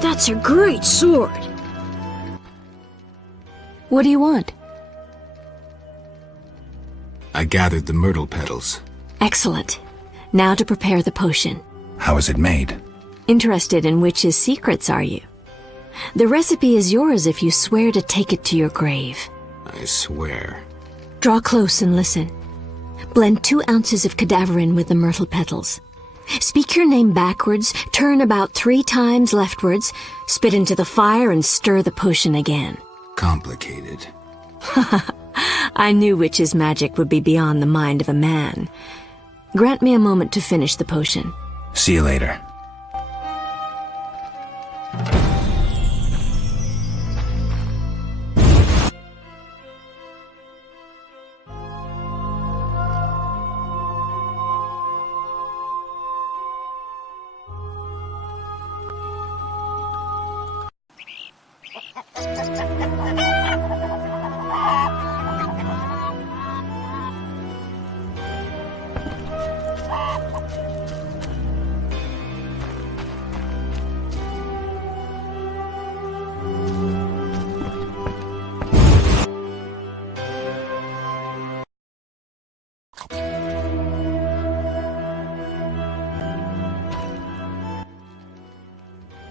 That's a great sword. What do you want? I gathered the myrtle petals. Excellent. Now to prepare the potion. How is it made? Interested in witches' secrets, are you? The recipe is yours if you swear to take it to your grave. I swear. Draw close and listen. Blend 2 ounces of cadaverine with the myrtle petals. Speak your name backwards, turn about 3 times leftwards, spit into the fire and stir the potion again. Complicated. I knew witches' magic would be beyond the mind of a man. Grant me a moment to finish the potion. See you later.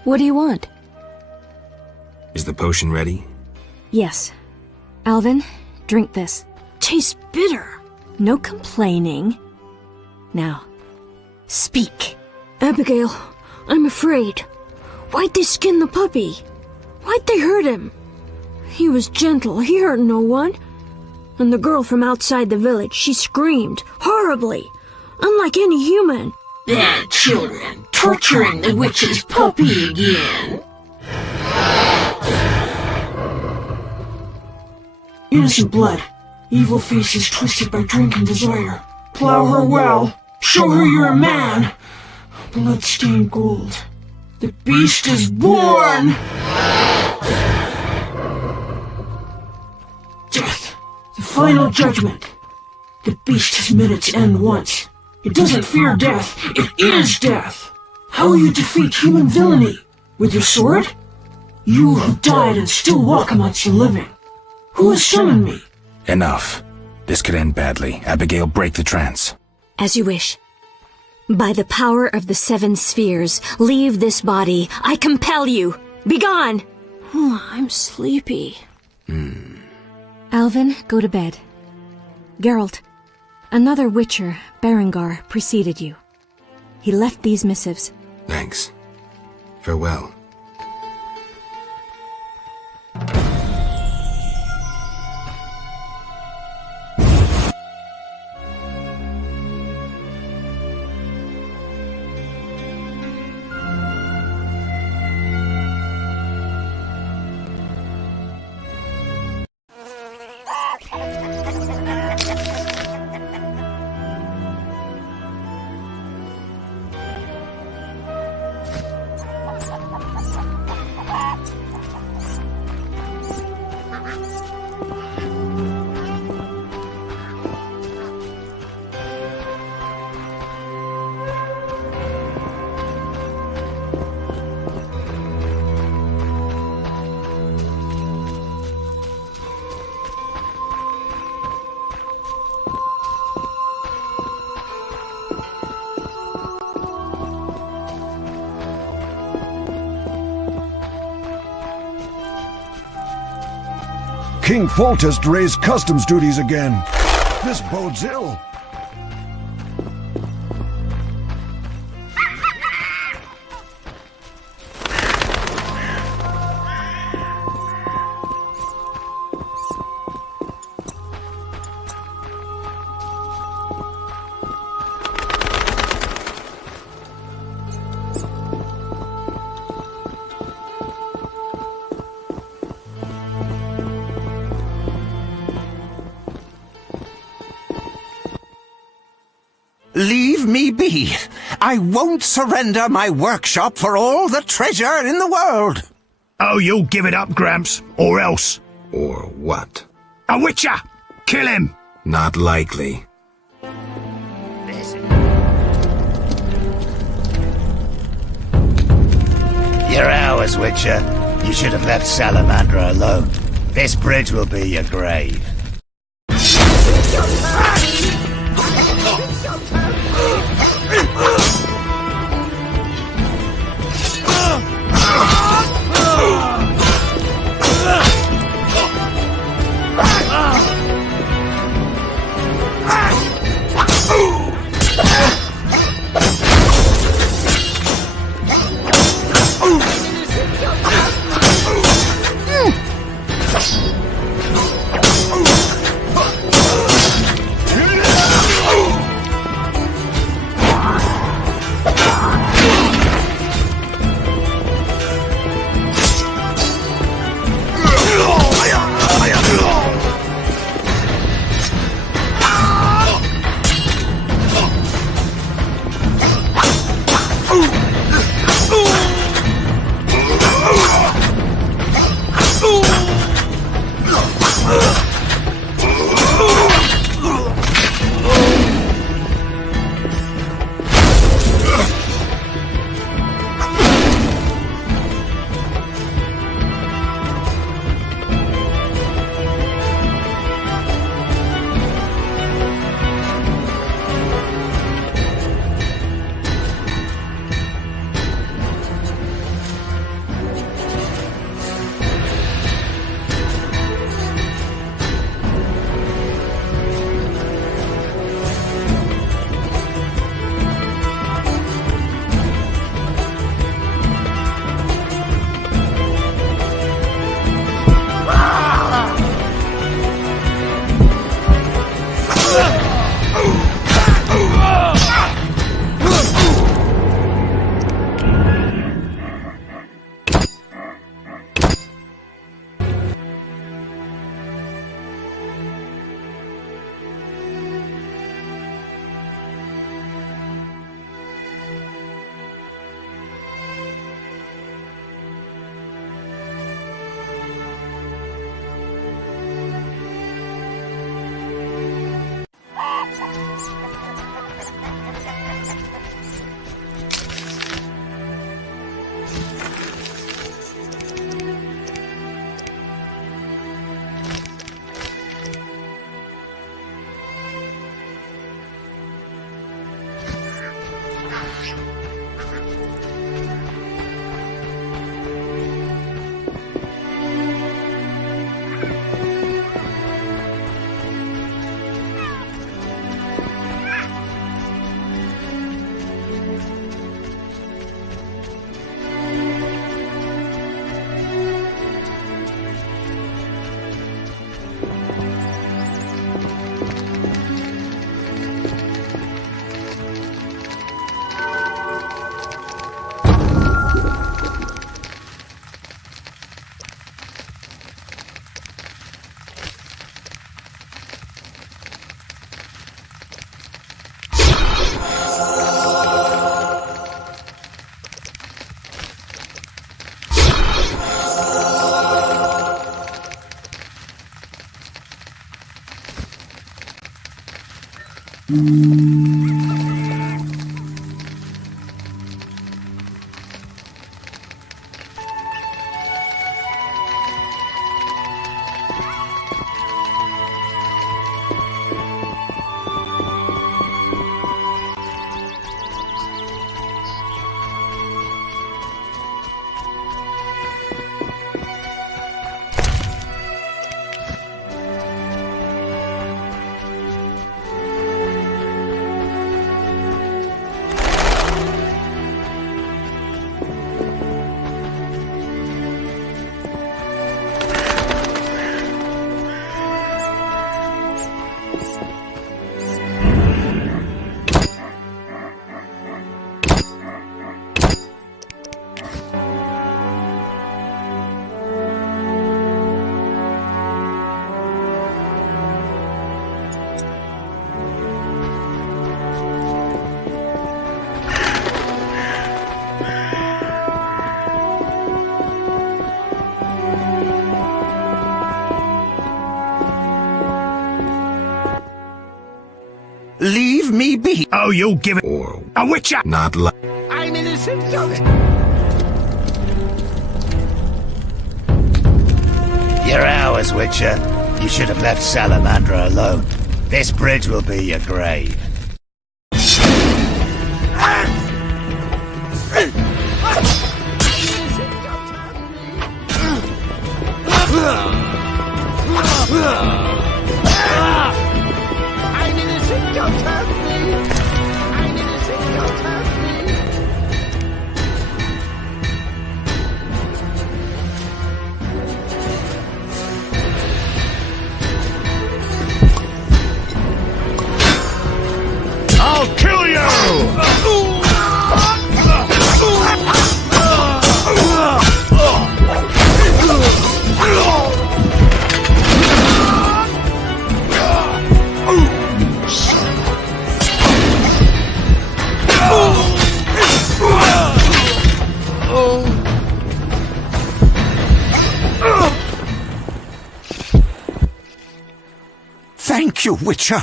What do you want? Is the potion ready? Yes. Alvin, drink this. Tastes bitter. No complaining. Now, speak. Abigail, I'm afraid. Why'd they skin the puppy? Why'd they hurt him? He was gentle. He hurt no one. And the girl from outside the village, she screamed horribly, unlike any human. Bad children torturing the witch's puppy again. Innocent blood. Evil faces twisted by drink and desire. Plow her well. Show her you're a man. Blood-stained gold. The beast is born! Death. The final judgment. The beast has met its end once. It doesn't fear death. It is death. How will you defeat human villainy? With your sword? You who died and still walk amongst the living. Who has summoned me? Enough. This could end badly. Abigail, break the trance. As you wish. By the power of the 7 spheres, leave this body. I compel you. Begone! I'm sleepy. Alvin, go to bed. Geralt, another Witcher, Berengar, preceded you. He left these missives. Thanks. Farewell. King Foltest raised customs duties again. This bodes ill. Leave me be. I won't surrender my workshop for all the treasure in the world. Oh, you'll give it up, Gramps, or else. Or what? A Witcher! Kill him! Not likely. You're ours, Witcher. You should have left Salamander alone. This bridge will be your grave. Leave me be. Oh, you'll give it. Or A witcher! not like. I'm innocent of it. You're ours, Witcher. You should have left Salamandra alone. This bridge will be your grave. I'm innocent, don't hurt me! I'm innocent, don't hurt me! I'll kill you! Thank you, Witcher.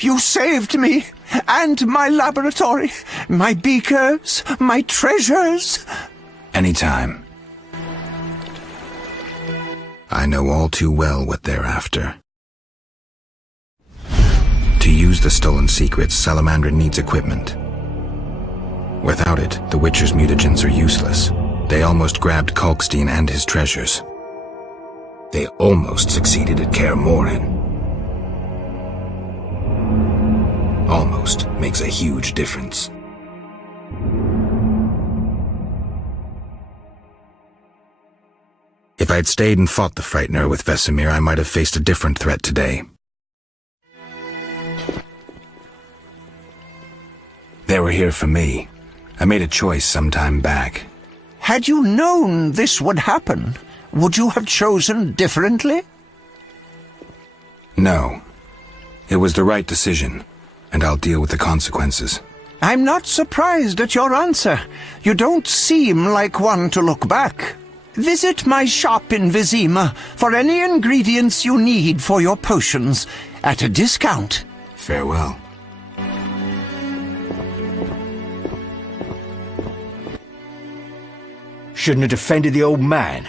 You saved me, and my laboratory, my beakers, my treasures. Anytime. I know all too well what they're after. To use the stolen secrets, Salamandra needs equipment. Without it, the Witcher's mutagens are useless. They almost grabbed Kalkstein and his treasures. They almost succeeded at Kaer Morhen. Almost makes a huge difference. If I'd stayed and fought the Frightener with Vesemir, I might have faced a different threat today. They were here for me. I made a choice some time back. Had you known this would happen, would you have chosen differently? No. It was the right decision, and I'll deal with the consequences. I'm not surprised at your answer. You don't seem like one to look back. Visit my shop in Vizima for any ingredients you need for your potions, at a discount. Farewell. Shouldn't have defended the old man.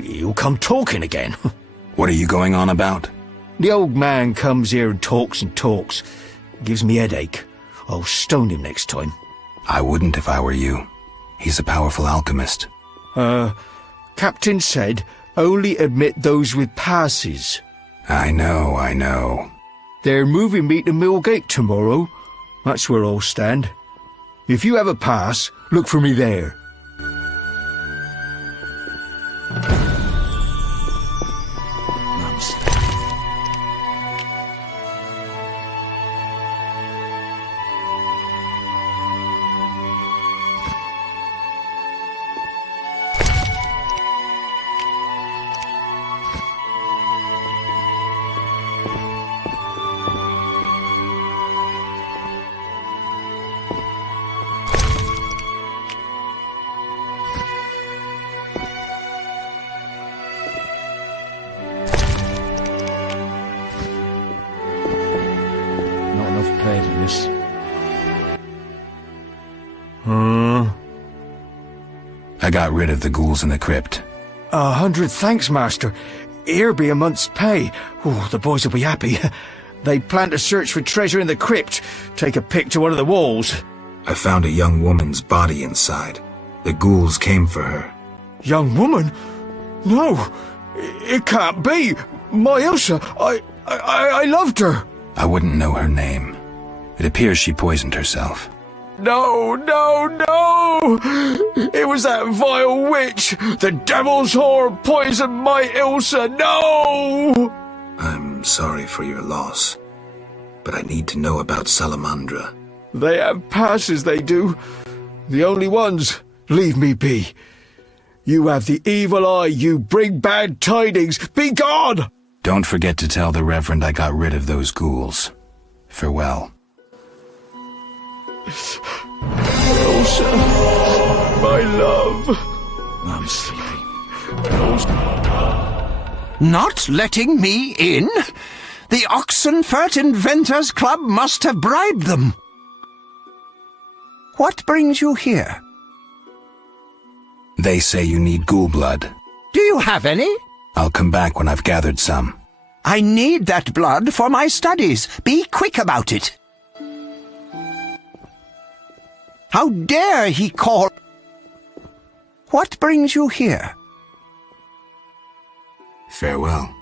He'll come talking again. What are you going on about? The old man comes here and talks. Gives me headache. I'll stone him next time. I wouldn't if I were you. He's a powerful alchemist. Captain said only admit those with passes. I know. They're moving me to Millgate tomorrow. That's where I'll stand. If you have a pass, look for me there. I got rid of the ghouls in the crypt. 100 thanks, Master. Here be a month's pay. Oh, the boys will be happy. They plan to search for treasure in the crypt. Take a pic to one of the walls. I found a young woman's body inside. The ghouls came for her. Young woman? No, it can't be. My Ilsa, I loved her. I wouldn't know her name. It appears she poisoned herself. No, no, no! It was that vile witch! The devil's whore poisoned my Ilsa! No! I'm sorry for your loss, but I need to know about Salamandra. They have passes, they do. The only ones. Leave me be. You have the evil eye, you bring bad tidings. Be gone! Don't forget to tell the Reverend I got rid of those ghouls. Farewell. Elsa, my love. I'm sleepy. Not letting me in? The Oxenfurt Inventors Club must have bribed them. What brings you here? They say you need ghoul blood. Do you have any? I'll come back when I've gathered some. I need that blood for my studies. Be quick about it. How dare he call... What brings you here? Farewell.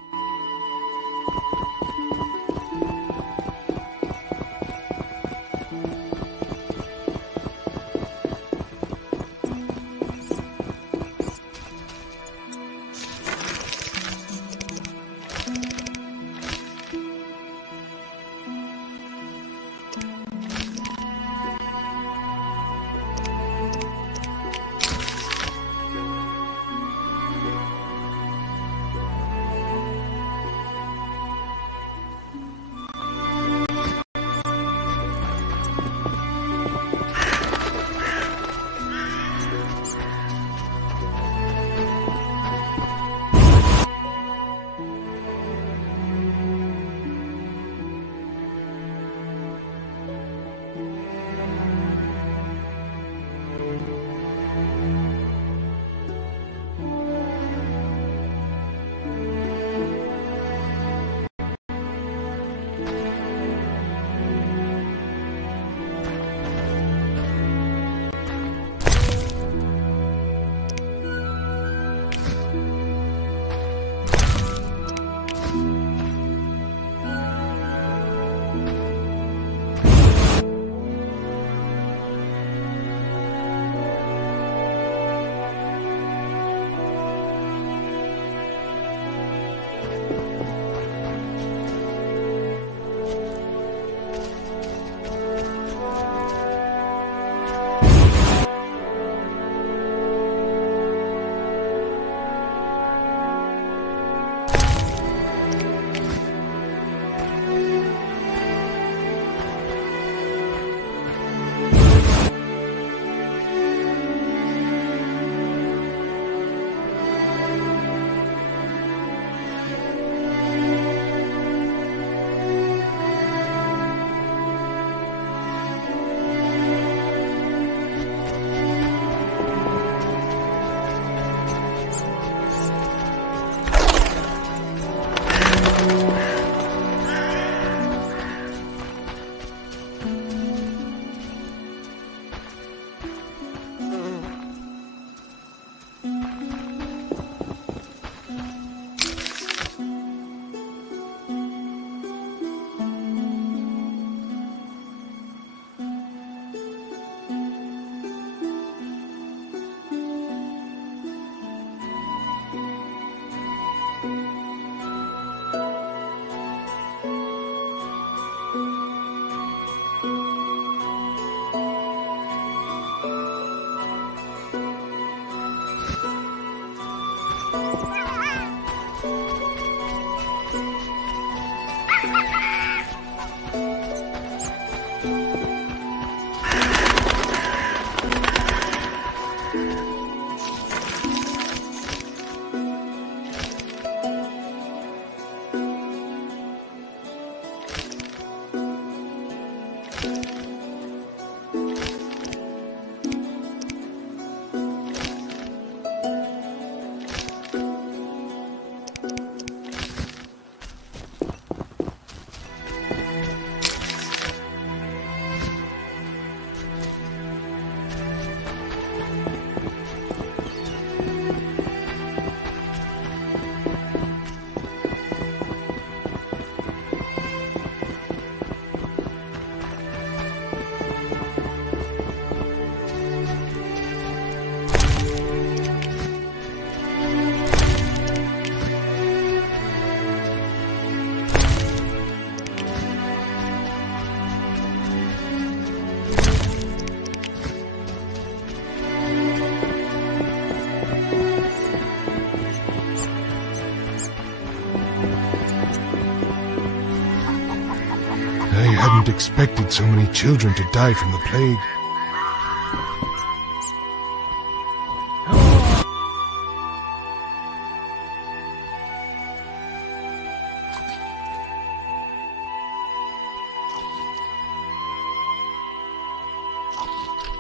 hadn't expected so many children to die from the plague.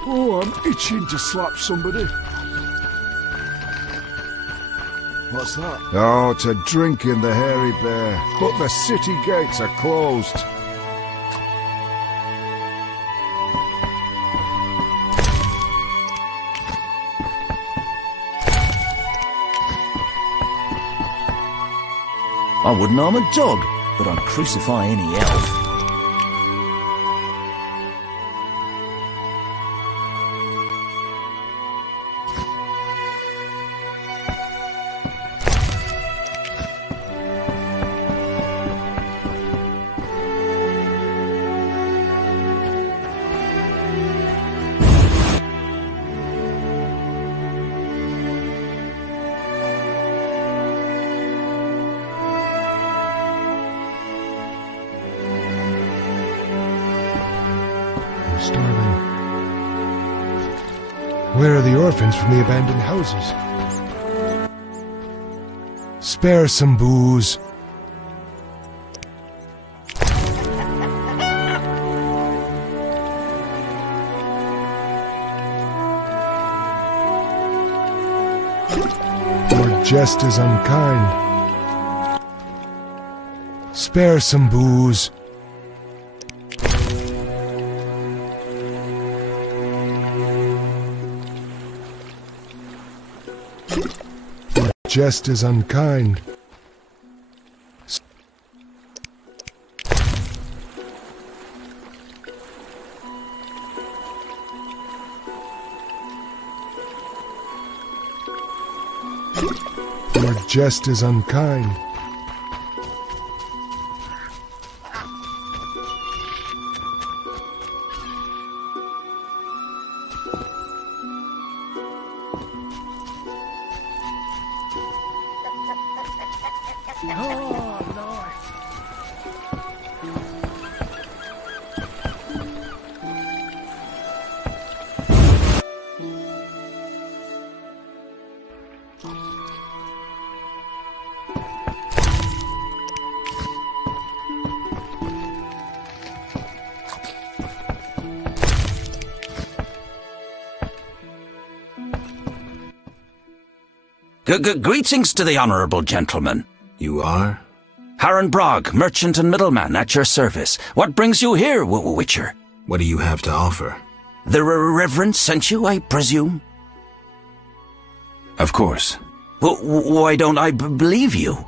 Oh, I'm itching to slap somebody. What's that? Oh, to drink in the Hairy Bear. But the city gates are closed. I wouldn't harm a dog, but I'd crucify any elf. Starving. Where are the orphans from the abandoned houses? Spare some booze. You're just as unkind. Spare some booze. Just as unkind. You're just as unkind. Greetings to the honourable gentleman. You are? Harren Brog, merchant and middleman, at your service. What brings you here, Witcher? What do you have to offer? The Reverend sent you, I presume? Of course. Well, why don't I believe you?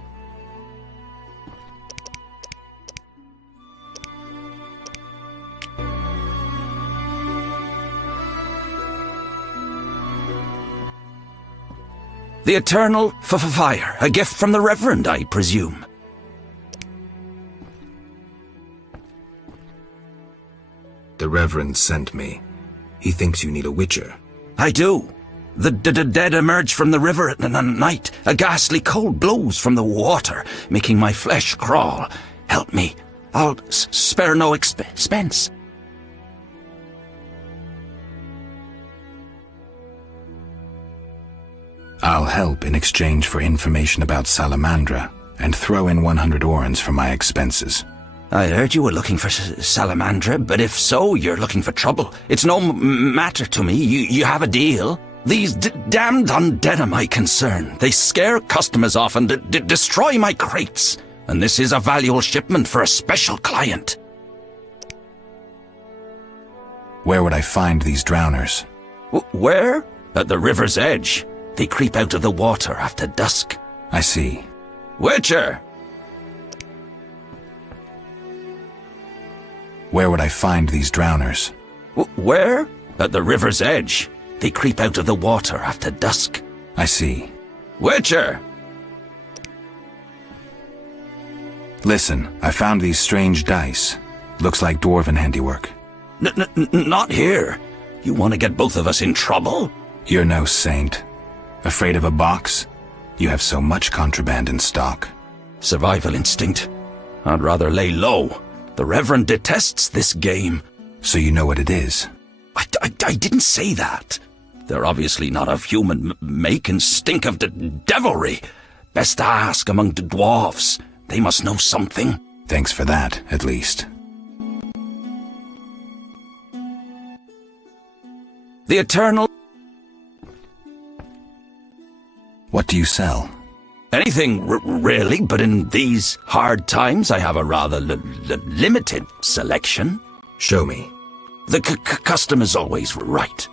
The eternal fire, a gift from the Reverend, I presume. The Reverend sent me. He thinks you need a witcher. I do. The dead emerge from the river at night. A ghastly cold blows from the water, making my flesh crawl. Help me. I'll spare no expense. I'll help in exchange for information about Salamandra, and throw in 100 orens for my expenses. I heard you were looking for Salamandra, but if so, you're looking for trouble. It's no matter to me. You have a deal. These damned undead are my concern. They scare customers off and destroy my crates. And this is a valuable shipment for a special client. Where would I find these drowners? Where? At the river's edge. They creep out of the water after dusk. I see. Witcher! Where would I find these drowners? Where? At the river's edge. They creep out of the water after dusk. I see. Witcher! Listen, I found these strange dice. Looks like dwarven handiwork. Not here. You want to get both of us in trouble? You're no saint. Afraid of a box? You have so much contraband in stock. Survival instinct. I'd rather lay low. The Reverend detests this game. So you know what it is? I didn't say that. They're obviously not of human make and stink of devilry. Best ask among the dwarves. They must know something. Thanks for that, at least. The Eternal... What do you sell? Anything, really, but in these hard times I have a rather limited selection. Show me. The custom is always right.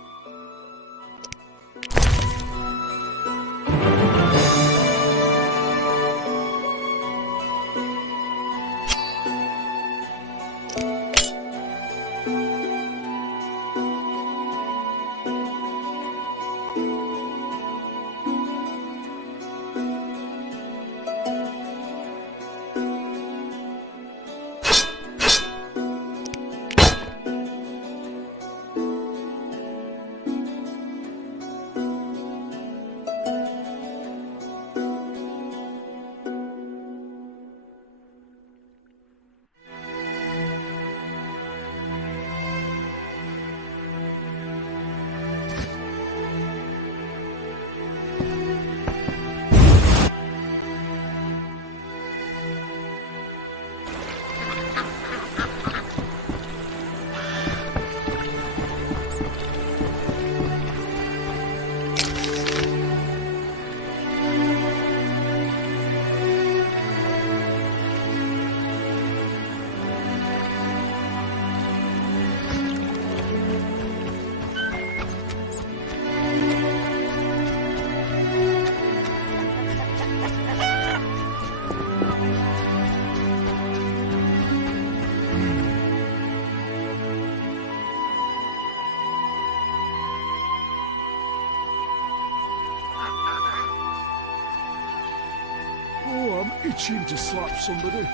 I'm itching to slap somebody.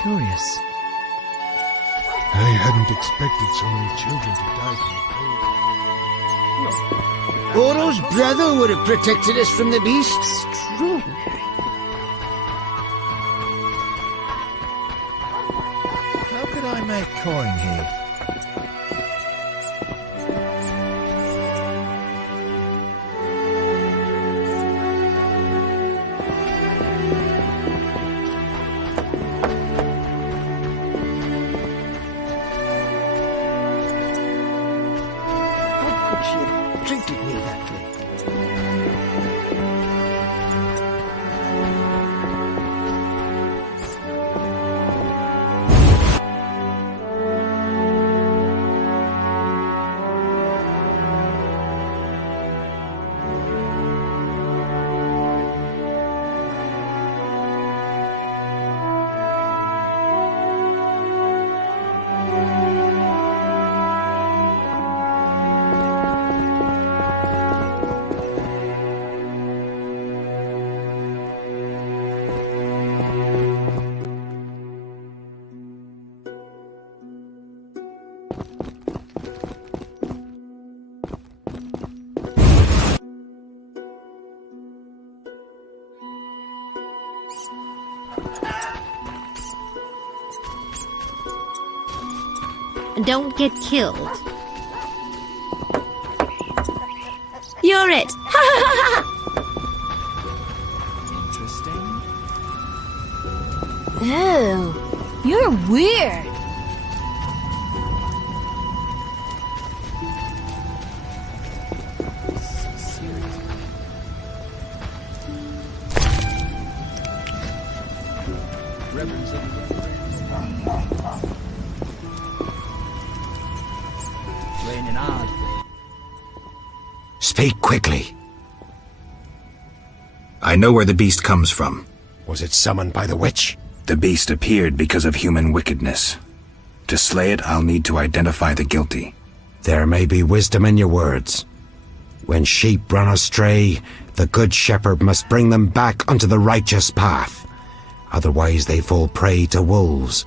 Curious. I hadn't expected so many children to die from the plague. Oro's brother would have protected us from the beast. Extraordinary. How could I make coin here? She had treated me that way. Don't get killed. You're it. Interesting. Ew, you're weird. Speak quickly. I know where the beast comes from. Was it summoned by the witch? The beast appeared because of human wickedness. To slay it, I'll need to identify the guilty. There may be wisdom in your words. When sheep run astray, the Good Shepherd must bring them back onto the righteous path. Otherwise they fall prey to wolves.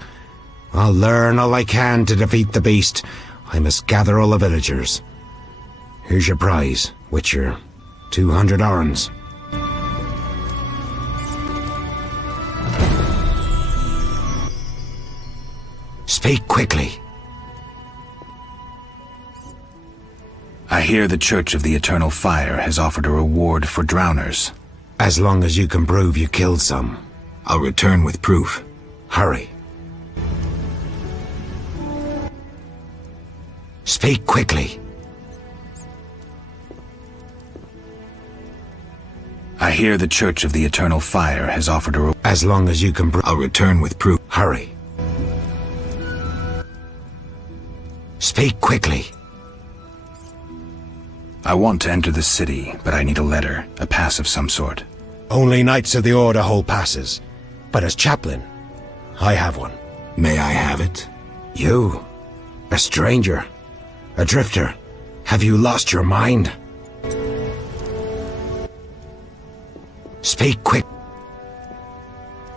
I'll learn all I can to defeat the beast. I must gather all the villagers. Here's your prize, Witcher. 200 orens. Speak quickly. I hear the Church of the Eternal Fire has offered a reward for drowners. As long as you can prove you killed some. I'll return with proof. Hurry. Speak quickly. I hear the Church of the Eternal Fire has offered a reward. As long as you can prove. I'll return with proof. Hurry. Speak quickly. I want to enter the city, but I need a letter, a pass of some sort. Only Knights of the Order hold passes. But as chaplain, I have one. May I have it? You? A stranger? A drifter? Have you lost your mind? Speak quick.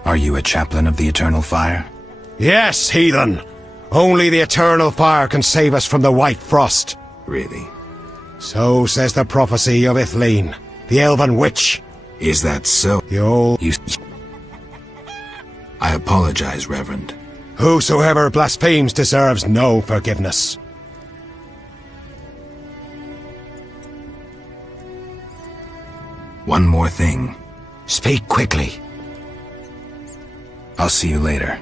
Are you a chaplain of the Eternal Fire? Yes, heathen! Only the Eternal Fire can save us from the White Frost. Really? So says the prophecy of Ithleen, the Elven Witch. Is that so? The old... I apologize, Reverend. Whosoever blasphemes deserves no forgiveness. One more thing. Speak quickly. I'll see you later.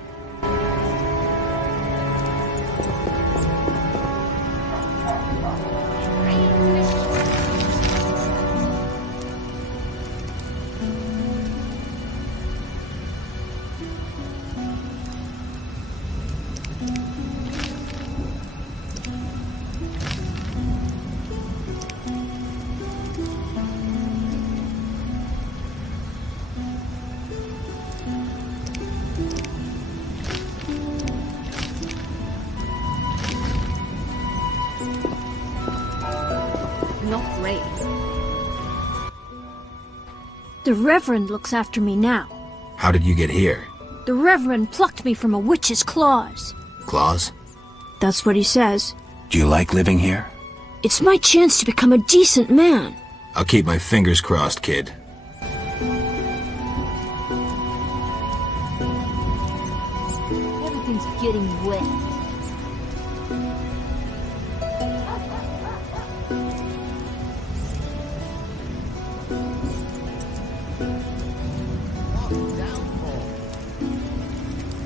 Not great. The Reverend looks after me now. How did you get here? The Reverend plucked me from a witch's claws. Claws? That's what he says. Do you like living here? It's my chance to become a decent man. I'll keep my fingers crossed, kid. Everything's getting wet.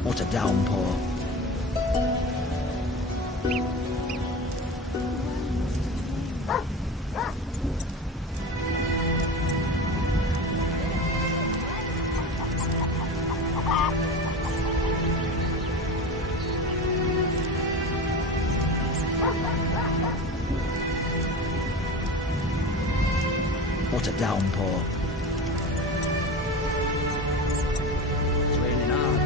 What a downpour. What a downpour. It's raining hard.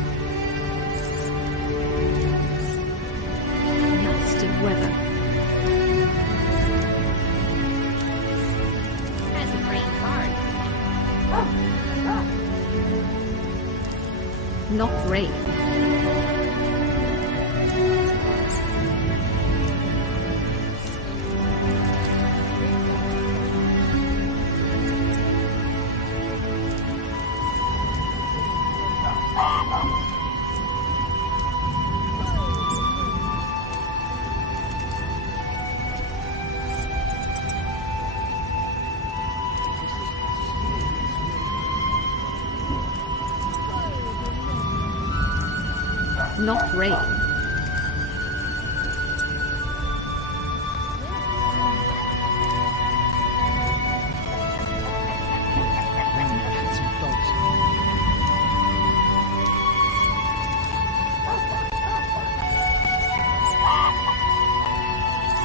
Nasty weather. Hasn't rained hard. Not great. Not great.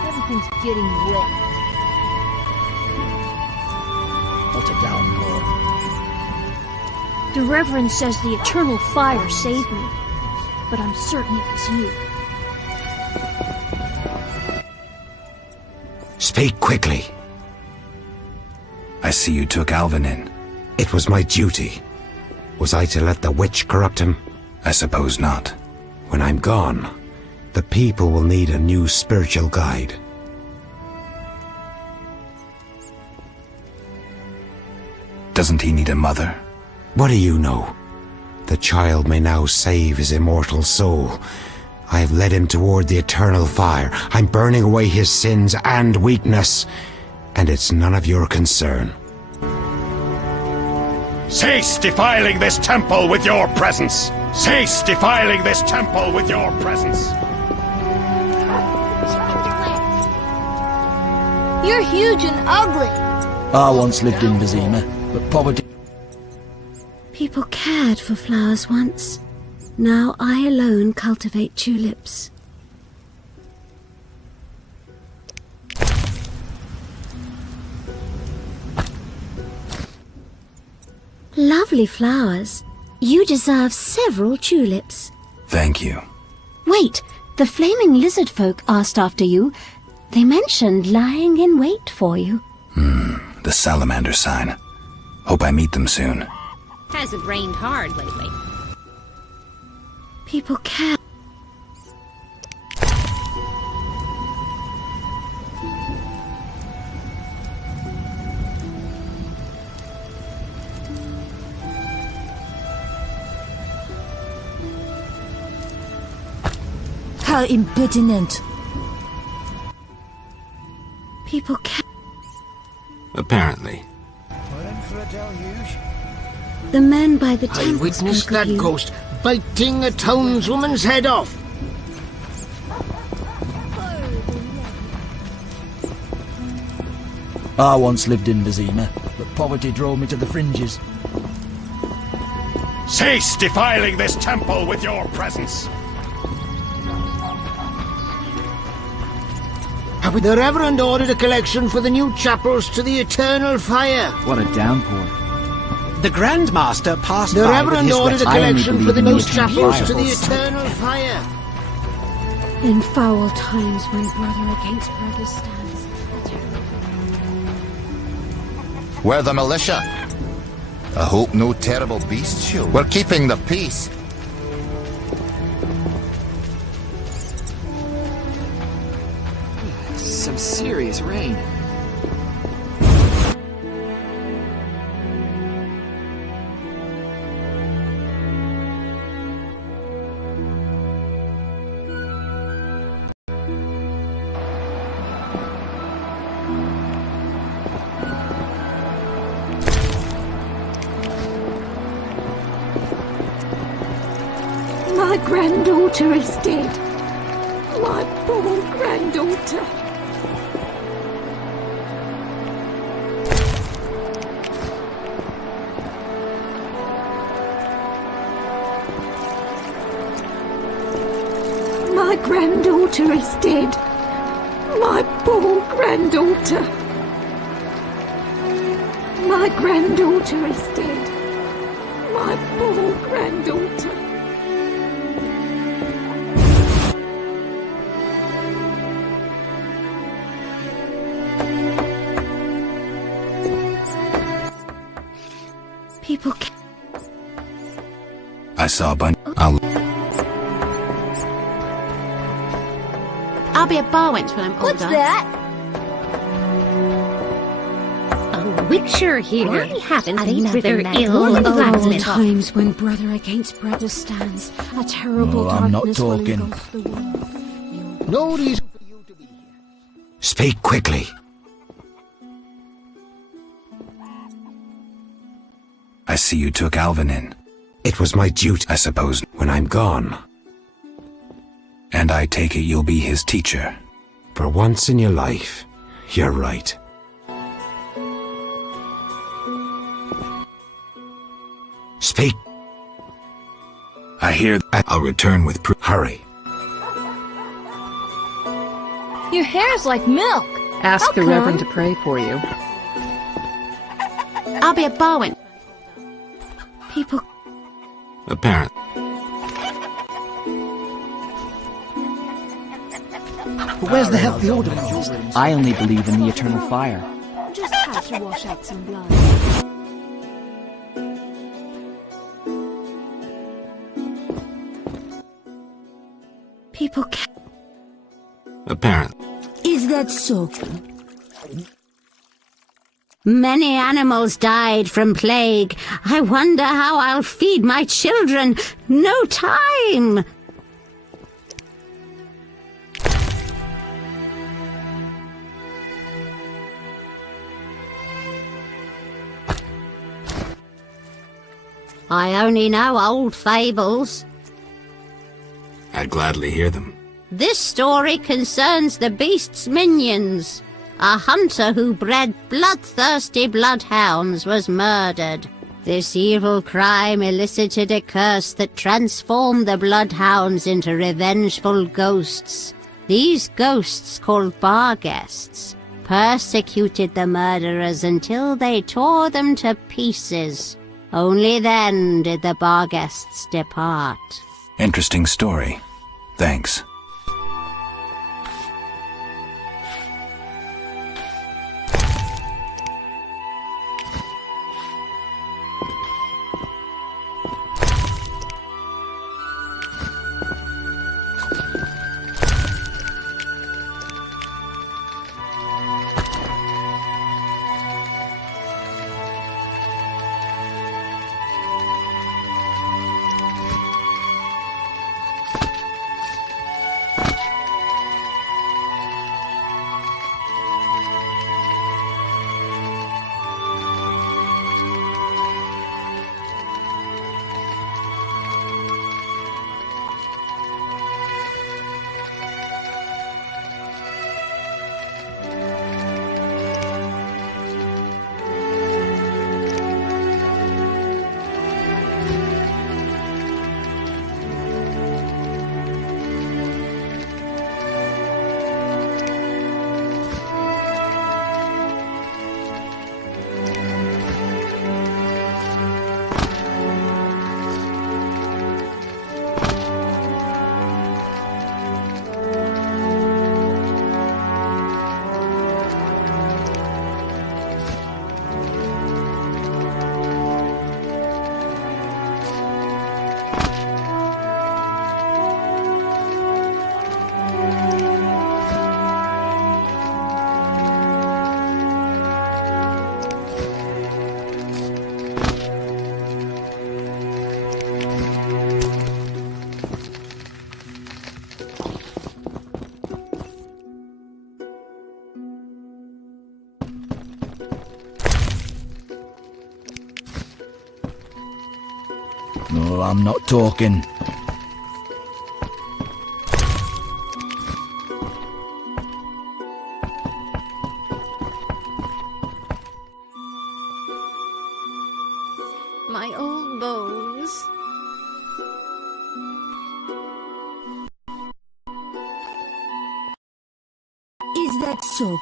Everything's getting wet. What a downpour. The Reverend says the Eternal Fire saved me, but I'm certain it was you. Speak quickly. I see you took Alvin in. It was my duty. Was I to let the witch corrupt him? I suppose not. When I'm gone, the people will need a new spiritual guide. Doesn't he need a mother? What do you know? The child may now save his immortal soul. I have led him toward the eternal fire. I'm burning away his sins and weakness. And it's none of your concern. Cease defiling this temple with your presence! Cease defiling this temple with your presence! You're huge and ugly. I once lived in Vizima, but poverty... People cared for flowers once. Now I alone cultivate tulips. Lovely flowers. You deserve several tulips. Thank you. Wait, the flaming lizard folk asked after you. They mentioned lying in wait for you. The salamander sign. Hope I meet them soon. Hasn't rained hard lately. People care. How impertinent. People care. Apparently. The men by the I temple witnessed spoke of that you. ghost biting a townswoman's head off. I once lived in Vizima, but poverty drove me to the fringes. Cease defiling this temple with your presence! The Reverend ordered a collection for the new chapels to the eternal fire. What a downpour. The Grandmaster passed The by Reverend with his ordered a weapon. collection for the new chapels to the miracles. eternal fire. In foul times when brother against brother stands. We're the militia. I hope no terrible beasts show. We're keeping the peace. Some serious rain. My granddaughter is dead. My poor granddaughter. My granddaughter is dead. My poor granddaughter. My granddaughter is dead. My poor granddaughter. People I saw a bunch. I'll be a bar wench when I'm older. What's that? A witcher here. Why haven't they rather met? ill In and foul times when brother against brother stands, a terrible Oh, I'm not darkness will talking. engulf the world. No reason for you to be here. Speak quickly. I see you took Alvin in. It was my duty, I suppose. when I'm gone. And I take it you'll be his teacher. For once in your life, you're right. Speak. I hear I'll return with proof. Hurry. Your hair's like milk. Ask the Okay. Reverend to pray for you. I'll be a bar wench. People Apparent. But where's the healthy order? I only believe in the eternal fire. just have had to wash out some blood. People can't. Apparently. Is that so? Many animals died from plague. I wonder how I'll feed my children. No time! I only know old fables. I'd gladly hear them. This story concerns the beast's minions. A hunter who bred bloodthirsty bloodhounds was murdered. This evil crime elicited a curse that transformed the bloodhounds into revengeful ghosts. These ghosts, called Barghests, persecuted the murderers until they tore them to pieces. Only then did the Barghests depart. Interesting story. Thanks. No, I'm not talking. My old bones. Is that so?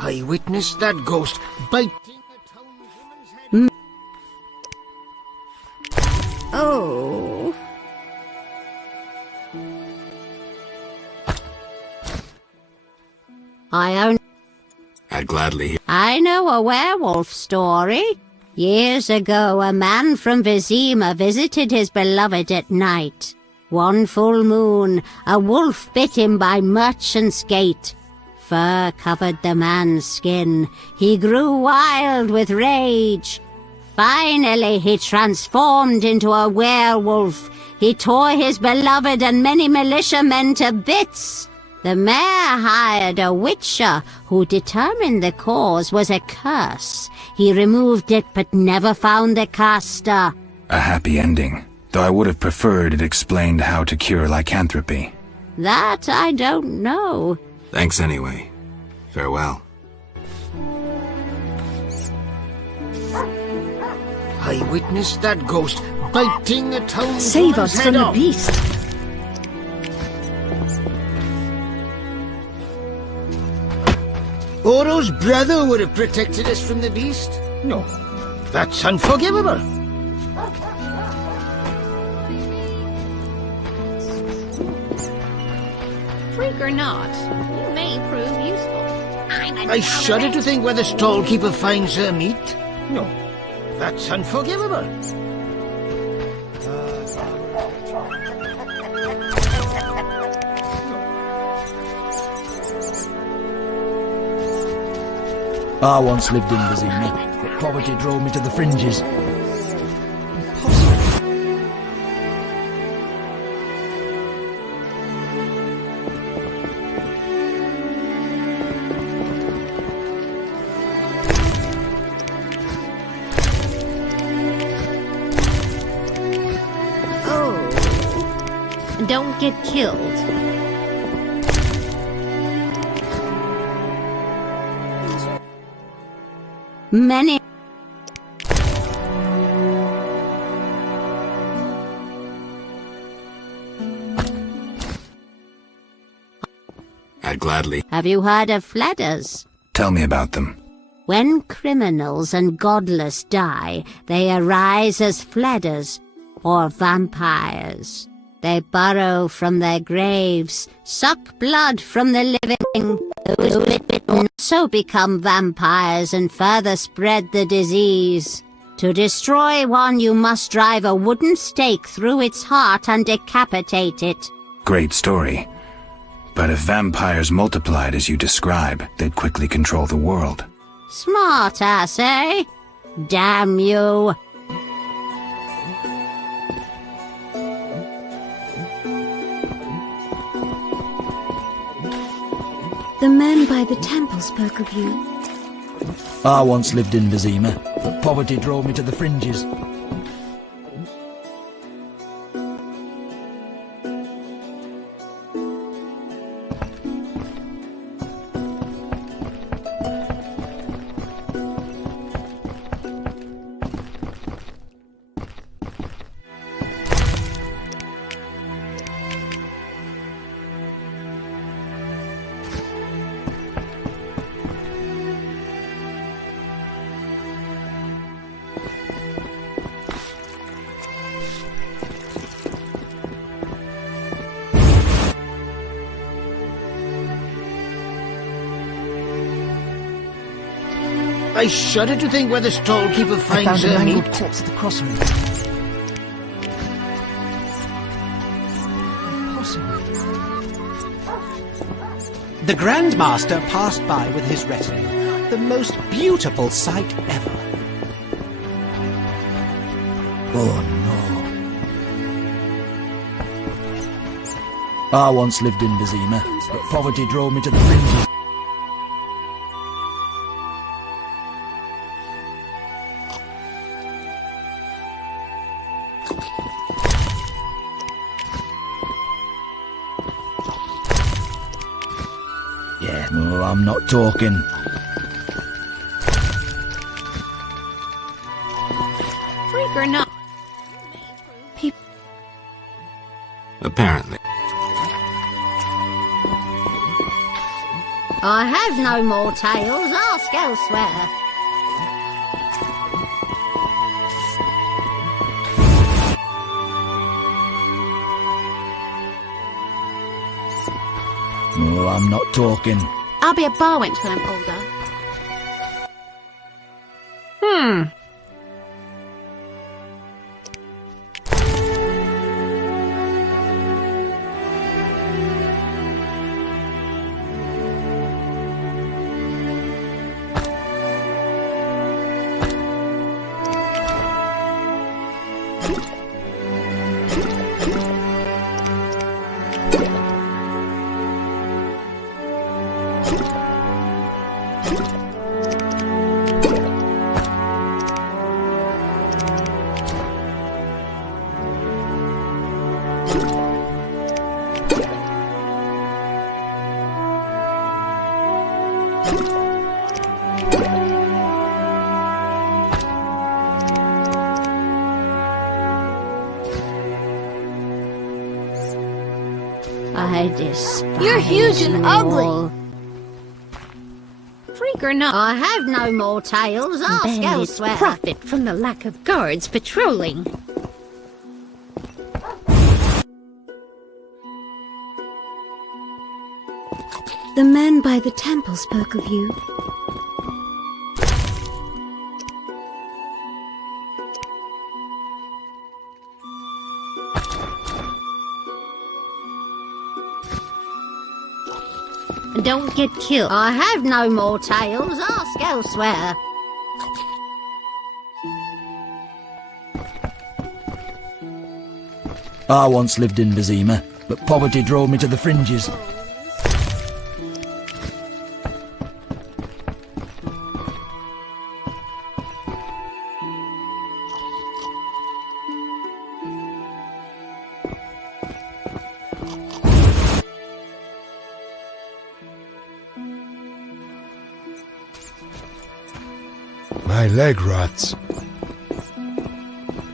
I witnessed that ghost biting a town woman's head. Oh. I'd gladly hear. I know a werewolf story. Years ago, a man from Vizima visited his beloved at night. One full moon, a wolf bit him by Merchant's Gate. Fur covered the man's skin. He grew wild with rage. Finally, he transformed into a werewolf. He tore his beloved and many militiamen to bits. The mayor hired a witcher who determined the cause was a curse. He removed it but never found the caster. A happy ending, though I would have preferred it explained how to cure lycanthropy. That I don't know. Thanks anyway. Farewell. I witnessed that ghost biting a town Save woman's us head from the off. beast. Oro's brother would have protected us from the beast. No, that's unforgivable. Freak or not, you may prove useful. I shudder to think where the stall-keeper finds her meat. No, that's unforgivable. I once lived in Vizima, but poverty drove me to the fringes. Oh, don't get killed. Many. I'd gladly. Have you heard of Fledders? Tell me about them. When criminals and godless die, they arise as Fledders, or vampires. They burrow from their graves, suck blood from the living, and so become vampires and further spread the disease. To destroy one, you must drive a wooden stake through its heart and decapitate it. Great story. But if vampires multiplied as you describe, they'd quickly control the world. Smart ass, eh? Damn you. The man by the temple spoke of you. I once lived in Vizima, but poverty drove me to the fringes. I shudder to think where the stall-keeper finds her meat. Corpse at the crossroads. The Grandmaster passed by with his retinue. The most beautiful sight ever. Oh no. I once lived in Vizima, but poverty drove me to the fringes. Yeah, no, I'm not talking. Freak or not. Apparently. I have no more tales. Ask elsewhere. No, I'm not talking. I'll be a bar wench when I'm older. I despise You're huge and ugly. Freak or not, I have no more tales. Ask bandits elsewhere. profit from the lack of guards patrolling. The men by the temple spoke of you. Don't get killed. I have no more tales. Ask elsewhere. I once lived in Vizima, but poverty drove me to the fringes. My leg rots.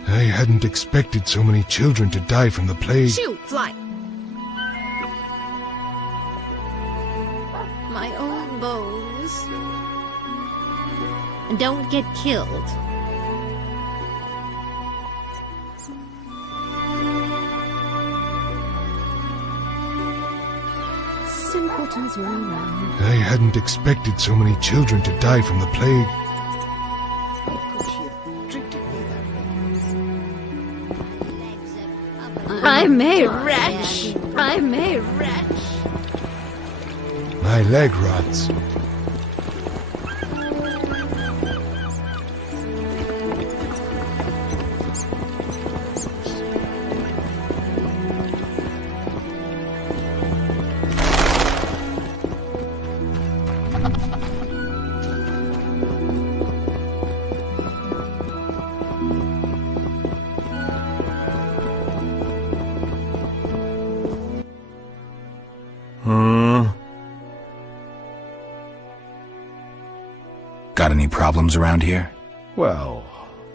I hadn't expected so many children to die from the plague. Shoot, fly. My own bones. Don't get killed. Simpletons run around. I hadn't expected so many children to die from the plague. I'm a wretch. I'm a wretch. My leg rots. Got any problems around here? Well,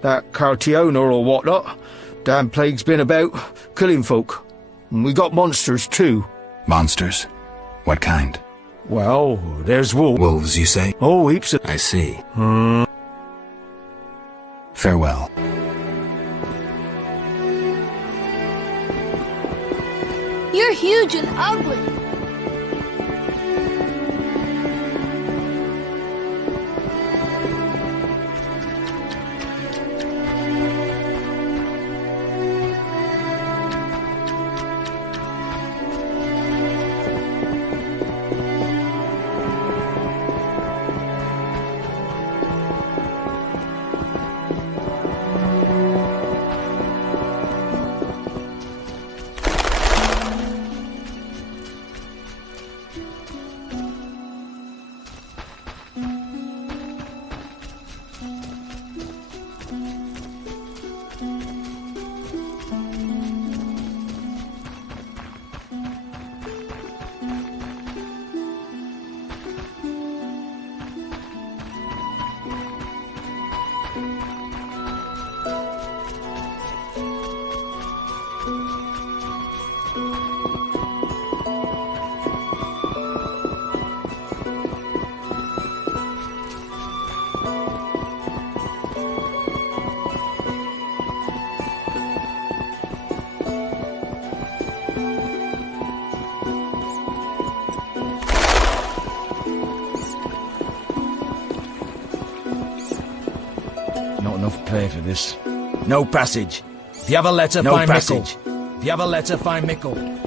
that Cartiona or whatnot. Damn plague's been about, killing folk. And we got monsters too. Monsters? What kind? Well, there's wolves. Wolves, you say? Oh, heaps of... I see. Farewell. You're huge and ugly. Not enough pay for this. No passage. If you have a letter, No find passage. Mickle. If you have a letter, find Mickle.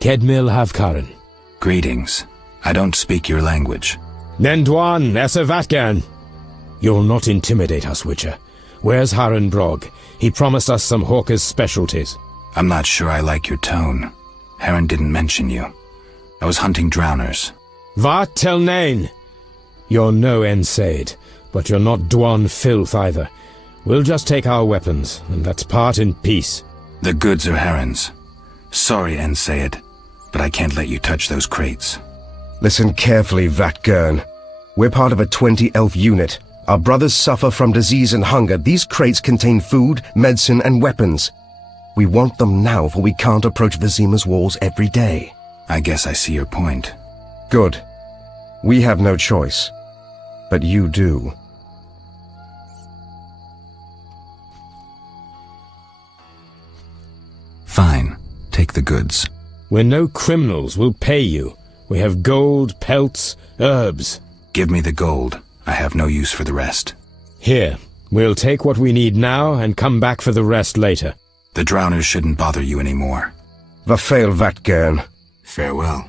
Kedmil Havkaran. Greetings. I don't speak your language. Nendwan Esavatgan. You'll not intimidate us, Witcher. Where's Haran Brog? He promised us some Hawker's specialties. I'm not sure I like your tone. Haran didn't mention you. I was hunting drowners. Vat tel nain. You're no Ensaid, but you're not Dwan filth either. We'll just take our weapons, and let's part in peace. The goods are Haran's. Sorry, Ensaid, but I can't let you touch those crates. Listen carefully, Vatgern. We're part of a 20-elf unit. Our brothers suffer from disease and hunger. These crates contain food, medicine, and weapons. We want them now, for we can't approach Vizima's walls every day. I guess I see your point. Good. We have no choice. But you do. Fine. Take the goods. We're no criminals. We'll pay you. We have gold, pelts, herbs. Give me the gold. I have no use for the rest. Here. We'll take what we need now and come back for the rest later. The drowners shouldn't bother you anymore. Vafail Vatgern. Farewell.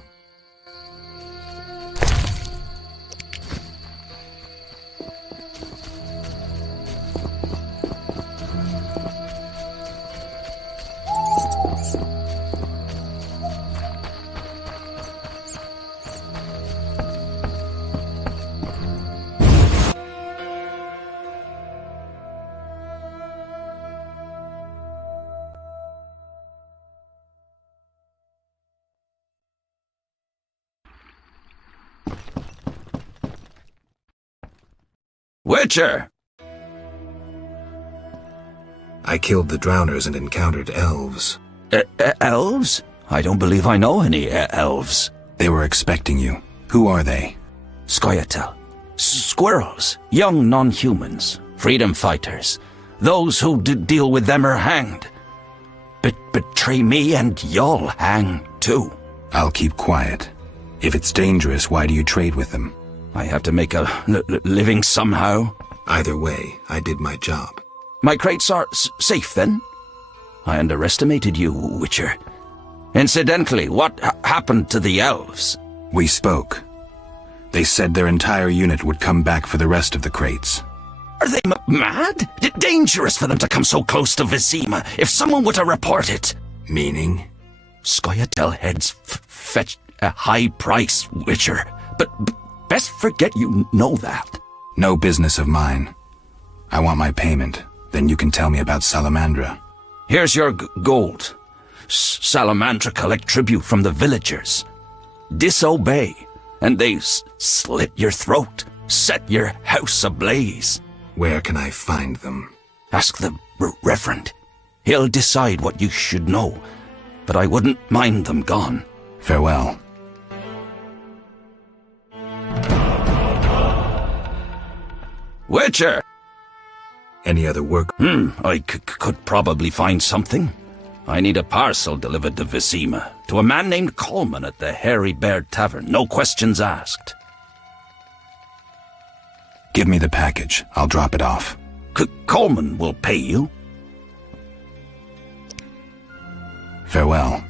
Witcher! I killed the drowners and encountered elves. Elves? I don't believe I know any elves. They were expecting you. Who are they? Scoia'tael. Squirrels. Young non-humans. Freedom fighters. Those who deal with them are hanged. Betray me and you'll hang too. I'll keep quiet. If it's dangerous, why do you trade with them? I have to make a living somehow. Either way, I did my job. My crates are safe, then? I underestimated you, Witcher. Incidentally, what happened to the elves? We spoke. They said their entire unit would come back for the rest of the crates. Are they mad? Dangerous for them to come so close to Vizima. If someone were to report it. Meaning? Scoia'tael heads fetch a high price, Witcher. But best forget you know that. No business of mine. I want my payment. Then you can tell me about Salamandra. Here's your gold. Salamandra collect tribute from the villagers. Disobey, and they slit your throat, set your house ablaze. Where can I find them? Ask the Reverend. He'll decide what you should know, but I wouldn't mind them gone. Farewell. Witcher! Any other work? I could probably find something. I need a parcel delivered to Vizima, to a man named Coleman at the Hairy Bear Tavern. No questions asked. Give me the package. I'll drop it off. Coleman will pay you. Farewell.